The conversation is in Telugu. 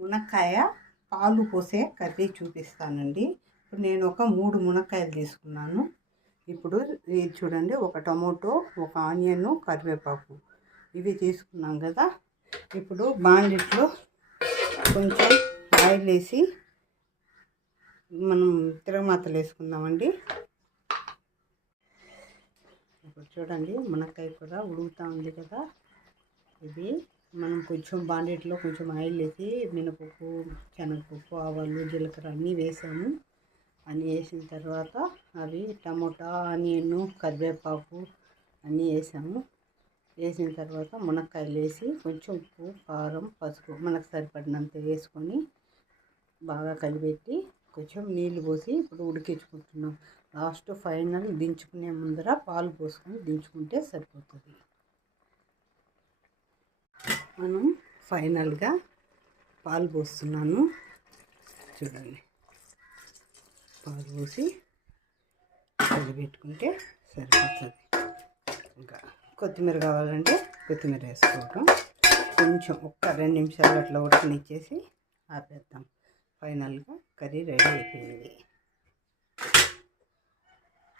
మునక్కాయ పాలు పోసే కర్రీ చూపిస్తానండి. ఇప్పుడు నేను ఒక 3 మునక్కాయలు తీసుకున్నాను. ఇప్పుడు ఇది చూడండి, ఒక టమోటో, ఒక ఆనియన్, కరివేపాకు ఇవి తీసుకున్నాం కదా. ఇప్పుడు బాండిట్లో కొంచెం ఆయిల్ వేసి మనం తిరగమాతలు వేసుకుందామండి. ఇప్పుడు చూడండి, మునక్కాయ కూడా ఉడుకుతూ ఉంది కదా. ఇది మనం కొంచెం బాండిట్లో కొంచెం ఆయిల్ వేసి మినపప్పు, శనగపప్పు, ఆవాలు, జీలకర్ర అన్నీ వేసాము. అన్నీ వేసిన తర్వాత అవి టమోటా, ఆనియన్, కరివేపాకు అన్నీ వేసాము. వేసిన తర్వాత మునక్కాయలు వేసి కొంచెం ఉప్పు, కారం, పసుపు మనకు సరిపడినంత వేసుకొని బాగా కలిపెట్టి కొంచెం నీళ్ళు పోసి ఇప్పుడు ఉడికించుకుంటున్నాం. లాస్ట్ ఫైనల్ దించుకునే ముందర పాలు పోసుకొని దించుకుంటే సరిపోతుంది. మనం ఫైనల్గా పాలు పోస్తున్నాను. చూడండి, పాలు పోసి కలిపెట్టుకుంటే సరిపోతుంది. ఇంకా కొత్తిమీర కావాలంటే కొత్తిమీర వేసుకోవటం. కొంచెం ఒక్క 2 నిమిషాలు అట్లా ఉడకనిచ్చేసి ఆపేద్దాం. ఫైనల్గా కర్రీ రెడీ అయిపోయింది.